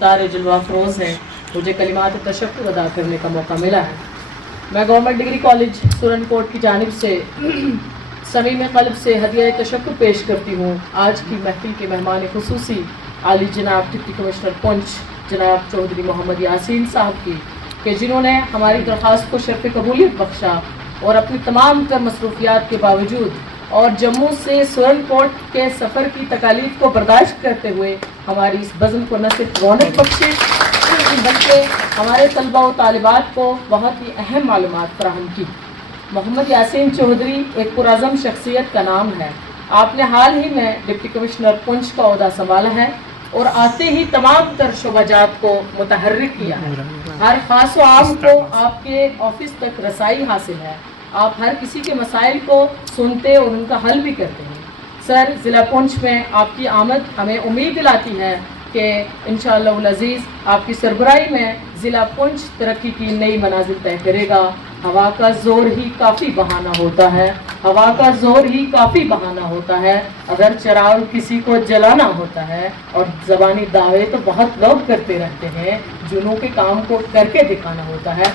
तारे जलवा फरोज हैं, मुझे कलिमात तशक्कुर अदा करने का मौका मिला है। मैं गवर्नमेंट डिग्री कॉलेज सुरनकोट की जानिब से समीम क़ल्ब से हदिया तशक्कुर पेश करती हूँ आज की महफिल के मेहमान खुसूसी आली जनाब डिप्टी कमिश्नर पुंछ जनाब चौधरी मोहम्मद यासीन साहब की, कि जिन्होंने हमारी दरख्वास्त को शर्फ़ कबूलियत बख्शा और अपनी तमाम तर मसरूफियात के बावजूद और जम्मू से सुरनकोट के सफ़र की तकालीफ को बर्दाश्त करते हुए हमारी इस बज़म को न सिर्फ रौनक बख्शे बल्कि हमारे तलबा व तालिबात को बहुत ही अहम मालूमात फराहम की। मोहम्मद यासीन चौधरी एक पुरअज़म शख्सियत का नाम है। आपने हाल ही में डिप्टी कमिश्नर पुंछ का ओहदा संभाला है और आते ही तमाम तर शोबाजात को मुतहर्रिक किया है। हर खास व आम को आपके ऑफिस तक रसाई हासिल है। आप हर किसी के मसाइल को सुनते और उनका हल भी करते हैं। सर, ज़िला पुंछ में आपकी आमद हमें उम्मीद दिलाती है कि इंशाअल्लाह अज़ीज़ आपकी सरबराही में ज़िला पुंछ तरक्की की नई मनाजिल तय करेगा। हवा का ज़ोर ही काफ़ी बहाना होता है, हवा का ज़ोर ही काफ़ी बहाना होता है। अगर चिराग किसी को जलाना होता है और ज़बानी दावे तो बहुत लोग करते रहते हैं, जुनून के काम को करके दिखाना होता है।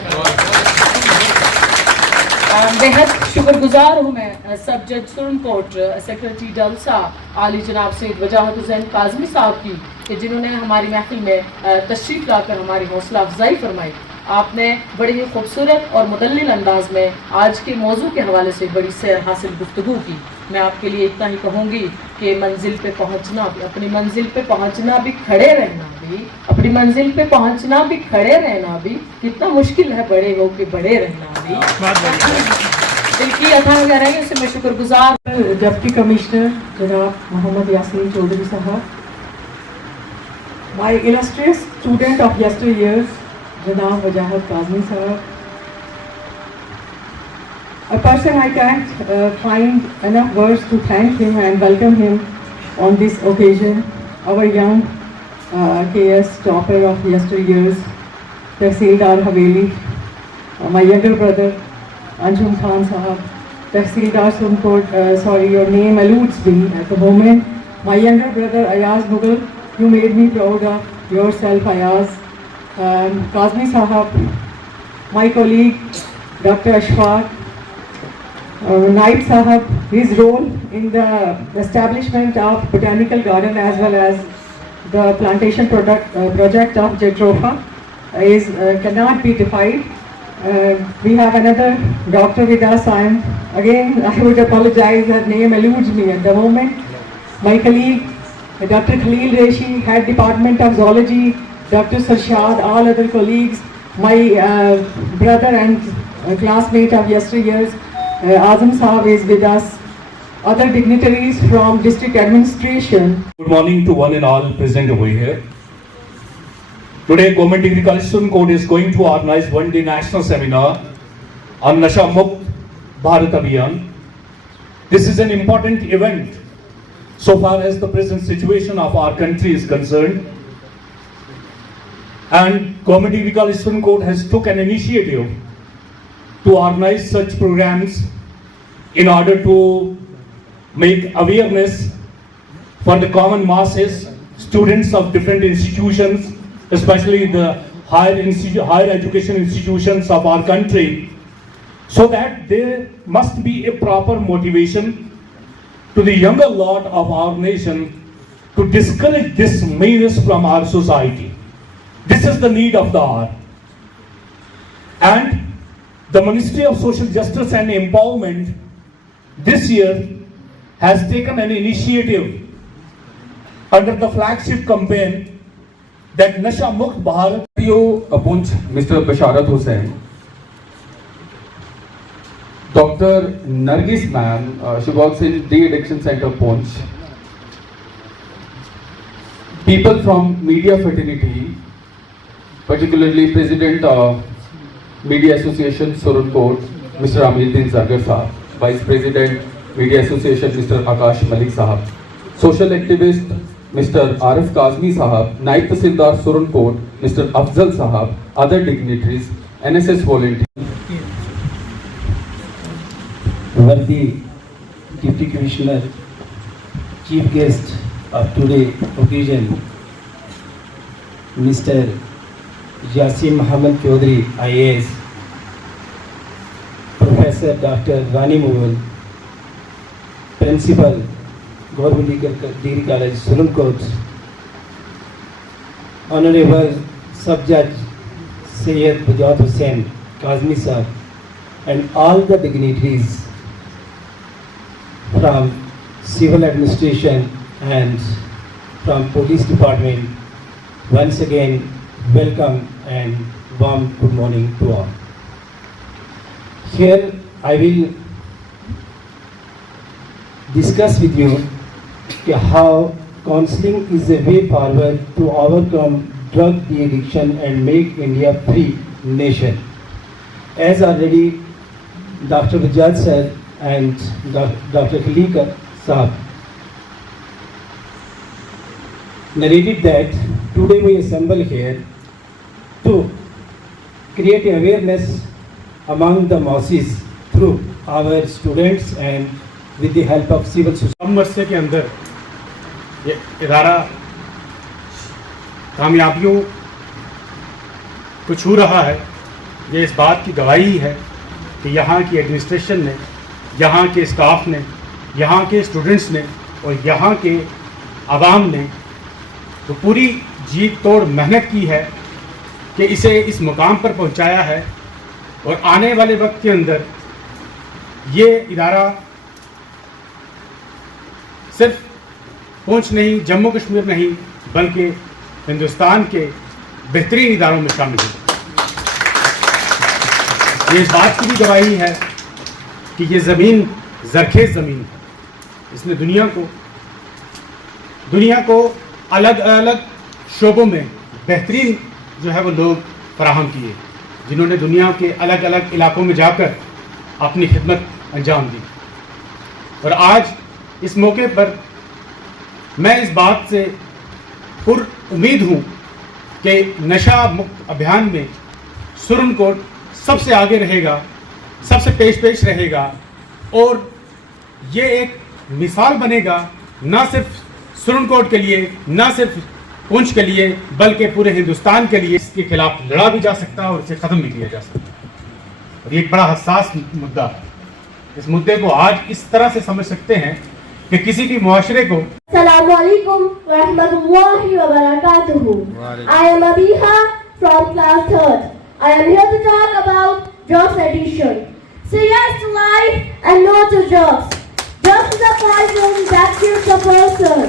बेहद शुक्रगुजार हूँ मैं सब जज सुरनकोट सेक्रेटरी जलसा आली जनाब सैयद वजाहत हुसैन काज़मी साहब की, कि जिन्होंने हमारी महफिल में तशरीफ़ लाकर हमारी हौसला अफजाई फरमाई। आपने बड़ी ही खूबसूरत और मुदल्लिल अंदाज में आज के मौजू के हवाले से बड़ी सैर हासिल गुफ्तगू की। मैं आपके लिए इतना ही कहूँगी कि मंजिल पे पहुँचना भी, अपनी मंजिल पे पहुँचना भी, खड़े रहना भी, अपनी मंजिल पे पहुँचना भी, खड़े रहना भी कितना मुश्किल है, बड़े हो के बड़े रहना भी। दिल की अथाह गहराइयों से मैं शुक्रगुजार डिप्टी कमिश्नर जनाब मोहम्मद यासीन चौधरी साहब, my illustrious student of yesteryears जनाब वजाहत काज़मी साहब, a person I can't find enough words to thank him and welcome him on this occasion, our young KS topper of yesteryears, Tehsildar Haveli, my younger brother Anjum Khan Sahab, Tehsildar Sunkot, sorry, your name eludes me at the moment. My younger brother Ayaz Mughal, you made me proud of yourself, Ayaz. Kazmi Sahab, my colleague Dr. Ashfaq, Naib Sahab, his role in the establishment of Botanical Garden as well as the plantation project of Jetrofa is cannot be defied. We have another doctor with us. Again, I would apologize, her name eludes me at the moment. My colleague, Dr. Khalil Reshi, Head Department of Zoology, Dr. Sarshad, all other colleagues, my brother and classmate of yesteryears, Azam Sahab is with us, other dignitaries from district administration. Good morning to one and all present over here. Today, Government Degree College Sunkot is going to organize one-day national seminar on Nasha Mukt Bharat Abhiyan. This is an important event so far as the present situation of our country is concerned. And Government Degree College Sunkot has took an initiative to organize such programs in order to make awareness for the common masses, students of different institutions, especially the higher education institutions of our country, so that there must be a proper motivation to the younger lot of our nation to discourage this meanness from our society. This is the need of the hour. And the Ministry of Social Justice and Empowerment this year has taken an initiative under the flagship campaign that Nasha Mukt Bharat. Punch, Mr. Basharat Hussain, Dr. Nargis ma'am, she works in De-Addiction Center Punch. People from media fraternity, particularly President of Media Association Surunkot, Mr. Amiruddin Zargar Sahab, Vice President Media Association Mr. Akash Malik Sahab, Social Activist Mr. Arif Kazmi Sahab, Naib Tahsildar Surunkot, Mr. Afzal Sahab, other dignitaries, NSS volunteers. Worthy Deputy Commissioner, Chief Guest of today occasion, Mr. Yasin Muhammad Chaudhary, IAS, Professor Dr. Rani Mughal, Principal, Government Degree College, Supreme Court, Honorable Sub-Judge Syed Bujat Hussain Kazmi Sir, and all the dignitaries from civil administration and from police department, once again welcome and warm good morning to all. Here I will discuss with you how counseling is a way forward to overcome drug addiction and make India free nation. As already Dr. Bajaj sir and Dr. Khalika Saab narrated that today we assemble here to create awareness among the masses through our students and with the help of civil society. कम अरसे के अंदर ये इदारा कामयाबियों को छू रहा है, ये इस बात की गवाही है कि यहाँ की एडमिनिस्ट्रेशन ने, यहाँ के स्टाफ ने, यहाँ के स्टूडेंट्स ने और यहाँ के आवाम ने तो पूरी जी तोड़ मेहनत की है कि इसे इस मुकाम पर पहुँचाया है। और आने वाले वक्त के अंदर ये इदारा सिर्फ पूंछ नहीं, जम्मू कश्मीर नहीं, बल्कि हिंदुस्तान के बेहतरीन इदारों में शामिल है। ये इस बात की भी गवाही है कि ये ज़मीन ज़रखेज़ ज़मीन है। इसने दुनिया को अलग अलग शोबों में बेहतरीन जो है वो लोग फराहम किए, जिन्होंने दुनिया के अलग अलग इलाकों में जाकर अपनी खिदमत अंजाम दी। और आज इस मौके पर मैं इस बात से पुर उम्मीद हूँ कि नशा मुक्त अभियान में सुरनकोट सबसे आगे रहेगा, सबसे पेश रहेगा और ये एक मिसाल बनेगा ना सिर्फ सुरनकोट के लिए, ना सिर्फ पुंछ के लिए, बल्कि पूरे हिंदुस्तान के लिए। इसके खिलाफ लड़ा भी जा सकता है और इसे ख़त्म भी किया जा सकता है। और ये एक बड़ा हसास मुद्दा है। इस मुद्दे को आज इस तरह से समझ सकते हैं कि किसी भी मुआशरे को Assalamualaikum warahmatullahi wabarakatuh. I am Abiha from class 3rd. I am here to talk about drugs addiction. Say yes to life and no to drugs. Drugs is a poison that kills a person.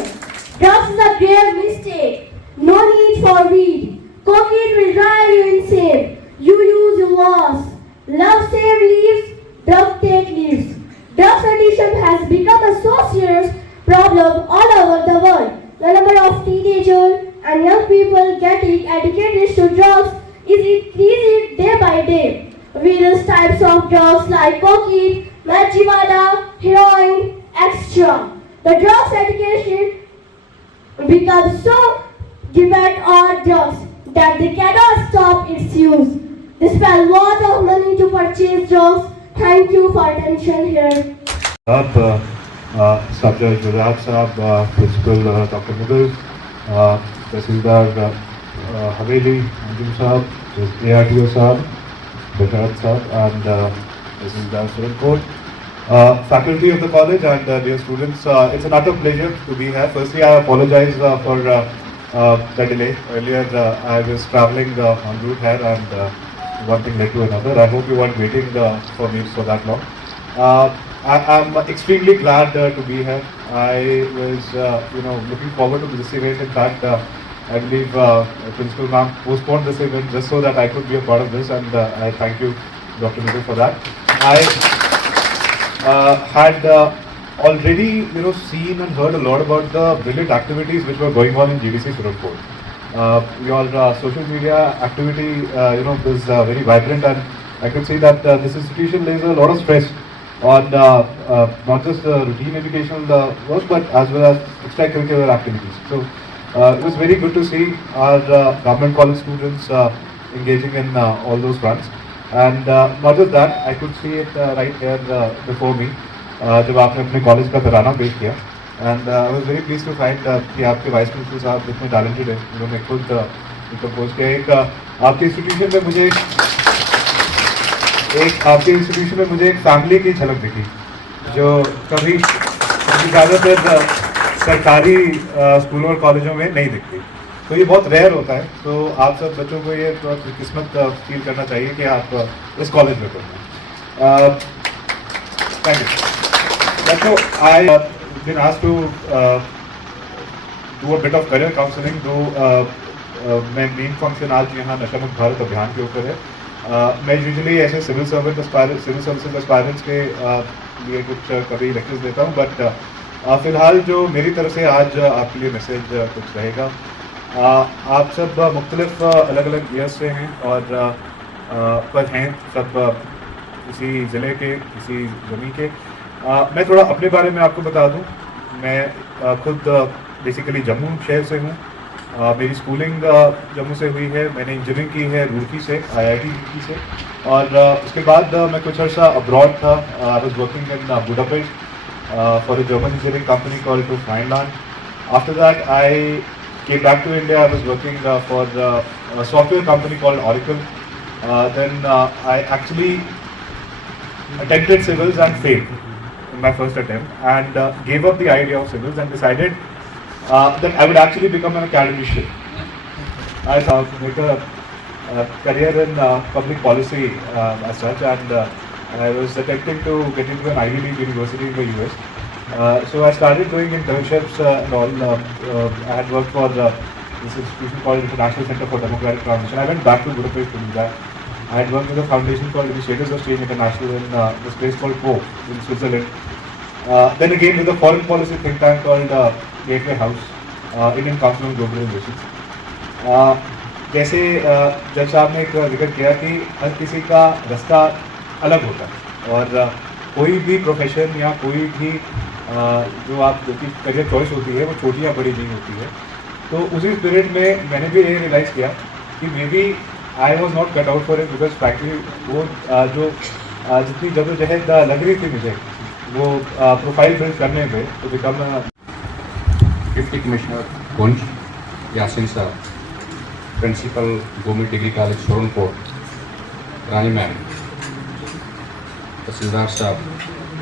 Drugs is a grave mistake. No need for weed. Cocaine will drive you insane. You use, you lost. Love save lives, drugs take lives. Drugs addiction has become a so serious problem all over the world. The number of teenagers and young people getting addicted to drugs is increasing day by day. Various types of drugs like cocaine, marijuana, heroin, etc. The drugs addiction becomes so dependent on drugs that they cannot stop its use. They spend a lot of money to purchase drugs. Thank you for attention here. Sub-Judge Bajaj Saab, Principal Dr. Mughal, Tahsildar Haveli, Anjum Saab, ARTO Saab, Bajaj Saab, and Tahsildar Suranpur. Faculty of the college and dear students, it's an utter pleasure to be here. Firstly, I apologize for the delay. Earlier, I was traveling en route here and one thing led to another. I hope you weren't waiting for me for that long. I'm extremely glad to be here. I was, looking forward to this event. In fact, I believe Principal Ma'am postponed this event just so that I could be a part of this, and I thank you, Dr. Mughal, for that. I had already, seen and heard a lot about the brilliant activities which were going on in GVC Suratpur. Your social media activity, is very vibrant, and I could see that this institution lays a lot of stress on not just routine educational work, but as well as extracurricular activities. So it was very good to see our government college students engaging in all those fronts. And not just that, I could see it right here before me, जब आपने अपने कॉलेज का तराना पेश किया. And I was very pleased to find कि आपके vice principal साहब इतने talented हैं, उन्होंने खुद प्रपोज किया। एक आपके इंस्टीट्यूशन में मुझे एक फैमिली की झलक दिखी जो कभी ज़्यादातर सरकारी स्कूलों और कॉलेजों में नहीं दिखती। तो ये बहुत रेयर होता है। तो आप सब बच्चों को ये बहुत किस्मत फील करना चाहिए कि आप इस कॉलेज में पढ़ें। Thank you. So I been asked to do a bit of career counseling, मैं मेन फंक्शन आज यहाँ नशा मुक्त भारत अभियान के ऊपर है। मैं यूजुअली ऐसे सिविल सर्विसेज एस्पायरेंट्स के लिए कुछ कभी लेक्चर्स देता हूँ, बट फ़िलहाल जो मेरी तरफ से आज आपके लिए मैसेज कुछ रहेगा। आप सब मुख्तलिफ अलग अलग ईयर्स से हैं और पर हैं सब इसी ज़िले के, इसी ज़मीन के। मैं थोड़ा अपने बारे में आपको बता दूं। मैं खुद बेसिकली जम्मू शहर से हूं। मेरी स्कूलिंग जम्मू से हुई है। मैंने इंजीनियरिंग की है रुड़की से, IIT रुड़की से। और उसके बाद मैं कुछ अर्सा अब्रॉड था। I was working in Budapest for a German engineering company called to Finland. After that I came back to India. I was working for a software company called Oracle. Then I actually attempted civils and failed in my first attempt, and gave up the idea of civils and decided that I would actually become an academician. I thought make a career in public policy as such, and I was attempting to get into an Ivy League university in the US. So I started doing internships and all. I had worked for this institution called International Center for Democratic Transition. I went back to Budapest to do that. I had worked with a foundation called Initiatives of Change International in this place called Po in Switzerland. Then again with a foreign policy think tank called Gateway House, Indian Council on Global Relations. जैसे जज साहब ने एक जिक्र किया कि हर किसी का रास्ता अलग होता है और कोई भी प्रोफेशन या कोई भी जो आपकी करियर चॉइस होती है वो छोटी या बड़ी नहीं होती है। तो उसी स्पिरिट में मैंने भी ये रियलाइज़ किया कि may be I was not cut out for it because frankly वो जो जितनी जद्दोजहद लग रही थी मुझे वो प्रोफाइल बिल्ड करने में तो become deputy commissioner Poonch Yasin साहब, principal government degree college Surankote, Rani ma'am, tehsildar साहब,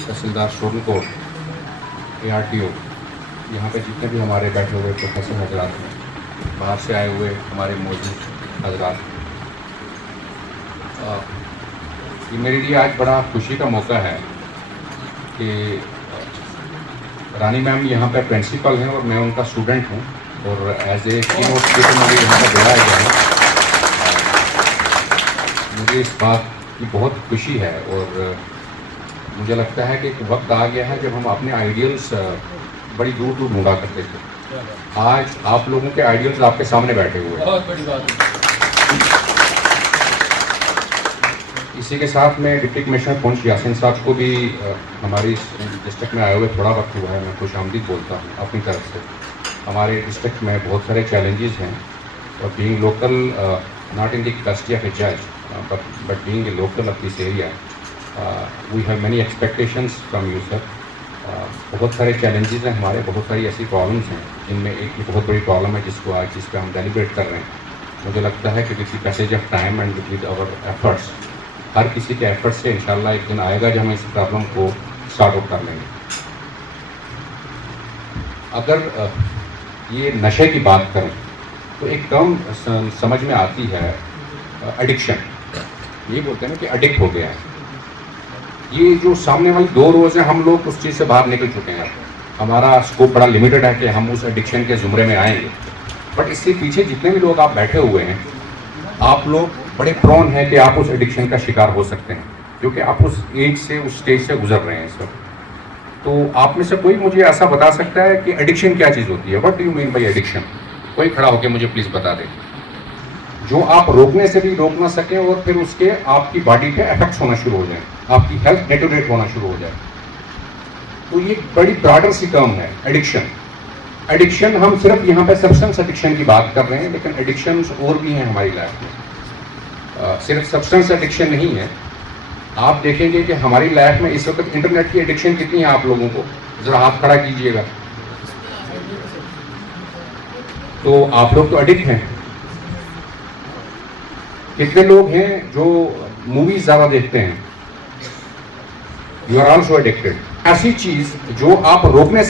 तहसीलदार सोरनकोट, ARTO, यहाँ पे जितने भी हमारे बैठे हुए प्रोफेसर हजरात हैं, बाहर से आए हुए हमारे मौजूद हजरात, ये मेरे लिए आज बड़ा खुशी का मौका है कि रानी मैम यहाँ पे प्रिंसिपल हैं और मैं उनका स्टूडेंट हूँ और एज ए कीनोट स्पीकर मुझे यहाँ पर बुलाया गया है। मुझे इस बात की बहुत खुशी है और मुझे लगता है कि एक वक्त आ गया है जब हम अपने आइडियल्स बड़ी दूर दूर ढूंढा करते थे। आज आप लोगों के आइडियल्स आपके सामने बैठे हुए हैं। बहुत बड़ी बात है। इसी के साथ में डिप्टी कमिश्नर पुंछ यासिन साहब को भी हमारी डिस्ट्रिक्ट में आए हुए थोड़ा वक्त हुआ है, मैं खुश आमदीद बोलता हूँ अपनी तरफ से। हमारे डिस्ट्रिक्ट में बहुत सारे चैलेंजेस हैं और being local not in the capacity of a जज but being a local of this area we have many expectations from you sir. बहुत सारे चैलेंजेस हैं हमारे, बहुत सारी ऐसी प्रॉब्लम्स हैं जिनमें एक बहुत बड़ी प्रॉब्लम है जिस पर हम डेलिब्रेट कर रहे हैं। मुझे लगता है कि with the passage of time and with our efforts, हर किसी के एफर्ट से इंशाल्लाह एक दिन आएगा जब हम इस प्रॉब्लम को सॉर्ट आउट कर लेंगे। अगर ये नशे की बात करें तो एक टर्म समझ में आती है एडिक्शन। ये बोलते हैं ना कि एडिक्ट हो गया है। ये जो सामने वाली 2 रोज़ हैं हम लोग उस चीज़ से बाहर निकल चुके हैं। हमारा स्कोप बड़ा लिमिटेड है कि हम उस एडिक्शन के ज़ुमरे में आएंगे, बट इसके पीछे जितने भी लोग आप बैठे हुए हैं आप लोग बड़े प्रोन हैं कि आप उस एडिक्शन का शिकार हो सकते हैं क्योंकि आप उस एज से, उस स्टेज से गुजर रहे हैं सर। तो आप में से कोई मुझे ऐसा बता सकता है कि एडिक्शन क्या चीज़ होती है? What do you mean by addiction? कोई खड़ा होकर मुझे प्लीज़ बता दे जो आप रोकने से भी रोक ना सकें और फिर उसके आपकी बॉडी पे इफेक्ट्स होना शुरू हो जाए, आपकी हेल्थ डेटोरेट होना शुरू हो जाए। तो ये बड़ी ब्रॉडर सी टर्म है एडिक्शन। एडिक्शन हम सिर्फ यहाँ पे सब्सटेंस एडिक्शन की बात कर रहे हैं, लेकिन एडिक्शंस और भी हैं हमारी लाइफ में। सिर्फ सब्सटेंस एडिक्शन नहीं है। आप देखेंगे कि हमारी लाइफ में इस वक्त इंटरनेट की एडिक्शन कितनी है आप लोगों को, जरा हाथ खड़ा कीजिएगा। तो आप लोग तो एडिक्ट हैं। कितने लोग हैं जो मूवीज ज़्यादा देखते हैं? You are also addicted. ऐसी चीज़ जो आप रोकने